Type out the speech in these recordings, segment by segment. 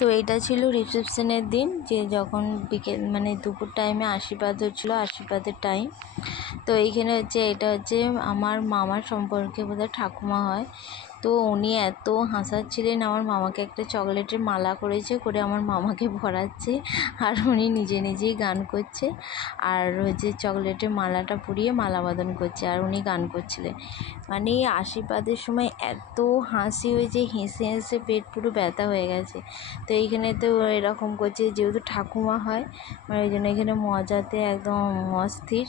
তো এটা ছিল রিসেপশনের দিন, যে যখন বিকেল মানে দুপুর টাইমে আশীর্বাদ হচ্ছিল, আশীর্বাদের টাইম তো এইখানে হচ্ছে, এটা হচ্ছে আমার মামার সম্পর্কে বোধহয় ঠাকুমা হয়। তো উনি এত হাসাচ্ছিলেন, আমার মামাকে একটা চকলেটের মালা করেছে, করে আমার মামাকে ভরাচ্ছে আর উনি নিজে নিজেই গান করছে, আর হচ্ছে চকলেটের মালাটা পুড়িয়ে মালা বদন করছে, আর উনি গান করছিলেন। মানে আশীর্বাদের সময় এত হাসি হয়েছে, হেসে হেসে পেট পুরো ব্যথা হয়ে গেছে। তো এইখানে তো এরকম করছে, যেহেতু ঠাকুমা হয় মানে ওই জন্য এখানে মজাতে একদম অস্থির।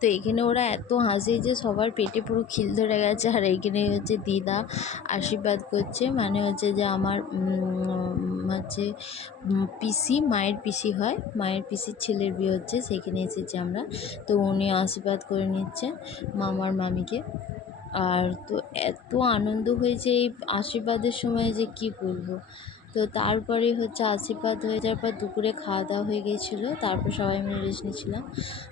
তো এখানে ওরা এত হাসে যে সবার পেটে পুরো খিল ধরে গেছে। আর এইখানে হচ্ছে দিদা আশীর্বাদ করছে। মানে হচ্ছে যে আমার হচ্ছে পিসি, মায়ের পিসি হয়। মায়ের পিসির ছেলের বিয়ে হচ্ছে, সেখানে এসেছি আমরা। তো উনি আশীর্বাদ করে নিচ্ছে মামার মামিকে। আর তো এত আনন্দ হয়েছে এই আশীর্বাদের সময় যে কি বলব? তো তারপরে হচ্ছে আশীর্বাদ হয়ে যাওয়ার পর দুপুরে খাওয়া দাওয়া হয়ে গিয়েছিল, তারপর সবাই মিলে রেস্ট নিয়েছিলাম।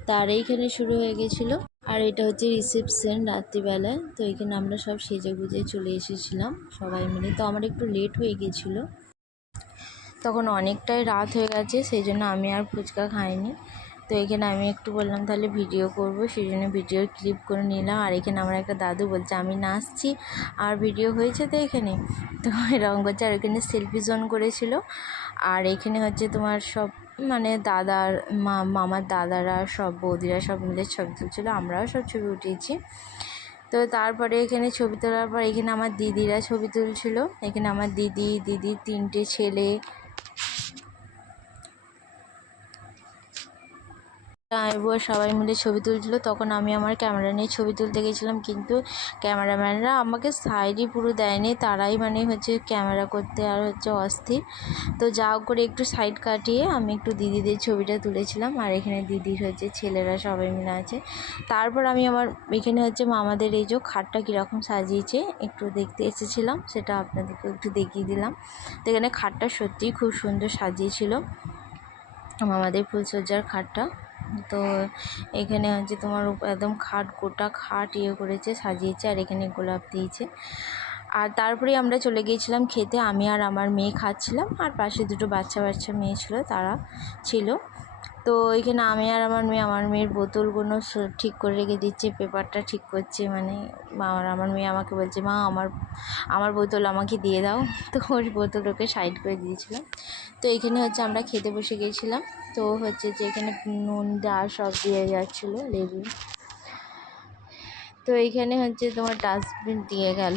তার এইখানে শুরু হয়ে গেছিল আর এটা হচ্ছে রিসেপশন রাত্রিবেলায়, তো এখানে আমরা সব সেজে গুজে চলে এসেছিলাম সবাই মিলে। তো আমার একটু লেট হয়ে গেছিল তখন অনেকটাই রাত হয়ে গেছে, সেই জন্য আমি আর ফুচকা খাইনি। তো এখানে আমি একটু বললাম তাহলে ভিডিও করব সেই জন্য ভিডিওর ক্লিপ করে নিলাম। আর এখানে আমার একটা দাদু বলছে, আমি নাচছি আর ভিডিও হয়েছে তো এখানে? তো এরকম করছে, আর এখানে সেলফি জোন করেছিল। আর এখানে হচ্ছে তোমার সব মানে দাদার মা, মামার দাদারা, সব বৌদিরা সব মিলে ছবি তুলছিলো, আমরাও সব ছবি উঠিয়েছি। তো তারপরে এখানে ছবি তোলার পর এখানে আমার দিদিরা ছবি তুলছিল। এখানে আমার দিদি দিদির তিনটে ছেলে বুয়া সবাই মিলে ছবি তুলছিল। তখন আমি আমার ক্যামেরা নিয়ে ছবি তুলতে গেছিলাম, কিন্তু ক্যামেরাম্যানরা আমাকে সাইডই পুরো দেয়নি। তারাই মানে হচ্ছে ক্যামেরা করতে আর হচ্ছে অস্থির। তো যা করে একটু সাইড কাটিয়ে আমি একটু দিদিদের ছবিটা তুলেছিলাম। আর এখানে দিদির হচ্ছে ছেলেরা সবাই মিলে আছে। তারপর আমি আমার এখানে হচ্ছে মামাদের এই যে খাটটা কীরকম সাজিয়েছে একটু দেখতে এসেছিলাম, সেটা আপনাদেরকে একটু দেখিয়ে দিলাম। তো এখানে খাটটা সত্যিই খুব সুন্দর সাজিয়েছিল মামাদের ফুলসজ্জার খাটটা। তো এখানে হচ্ছে তোমার একদম খাট, গোটা খাট ইয়ে করেছে, সাজিয়েছে আর এখানে গোলাপ দিয়েছে। আর তারপরে আমরা চলে গিয়েছিলাম খেতে। আমি আর আমার মেয়ে খাচ্ছিলাম আর পাশে দুটো বাচ্চা বাচ্চা মেয়ে ছিল, তারা ছিল। তো এখানে আমি আর আমার মেয়ে, আমার মেয়ের বোতলগুলো ঠিক করে রেখে দিচ্ছে, পেপারটা ঠিক করছে মানে আমার আমার মেয়ে আমাকে বলছে, মা, আমার আমার বোতল আমাকে দিয়ে দাও। তো ওর বোতল ওকে সাইড করে দিয়েছিলাম। তো এখানে হচ্ছে আমরা খেতে বসে গিয়েছিলাম তো হচ্ছে যে এখানে নুন দা সব দিয়ে যাচ্ছিল, লেবু। তো এইখানে হচ্ছে তোমার ডাস্টবিন দিয়ে গেল,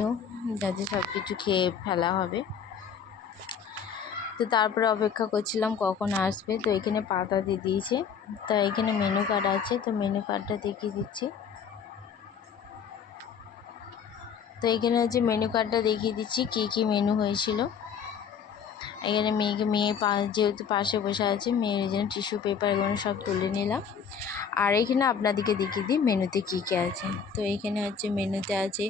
যাতে সব কিছু খেয়ে ফেলা হবে। তো তারপরে অপেক্ষা করছিলাম কখন আসবে। তো এখানে পাতা দিয়ে দিয়েছে। তা এখানে মেনু কার্ড আছে, তো মেনু কার্ডটা দেখিয়ে দিচ্ছি। তো এখানে হচ্ছে মেনু কার্ডটা দেখিয়ে দিচ্ছি, কি কি মেনু হয়েছিল। এখানে মেয়েকে, মেয়ে যেহেতু পাশে বসে আছে, মেয়ের জন্য টিস্যু পেপার এগুলো সব তুলে নিলাম। আর এখানে আপনাদেরকে দেখিয়ে দিই মেনুতে কী কী আছে। তো এখানে হচ্ছে মেনুতে আছে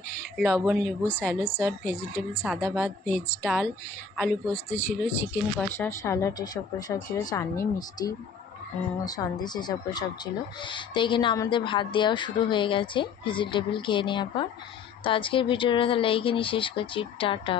লবণ, লেবু স্যালো সট ভেজিটেবল, সাদা ভাত, ভেজ ডাল, আলু পোস্ত ছিল, চিকেন কষা স্যালাড এসব সব ছিল, চাটনি, মিষ্টি সন্দেশ এসব সব ছিল। তো এখানে আমাদের ভাত দেওয়াও শুরু হয়ে গেছে, ভেজিটেবল খেয়ে নেওয়ার পর। তো আজকের ভিডিওটা তাহলে এইখানেই শেষ করছি, টাটা।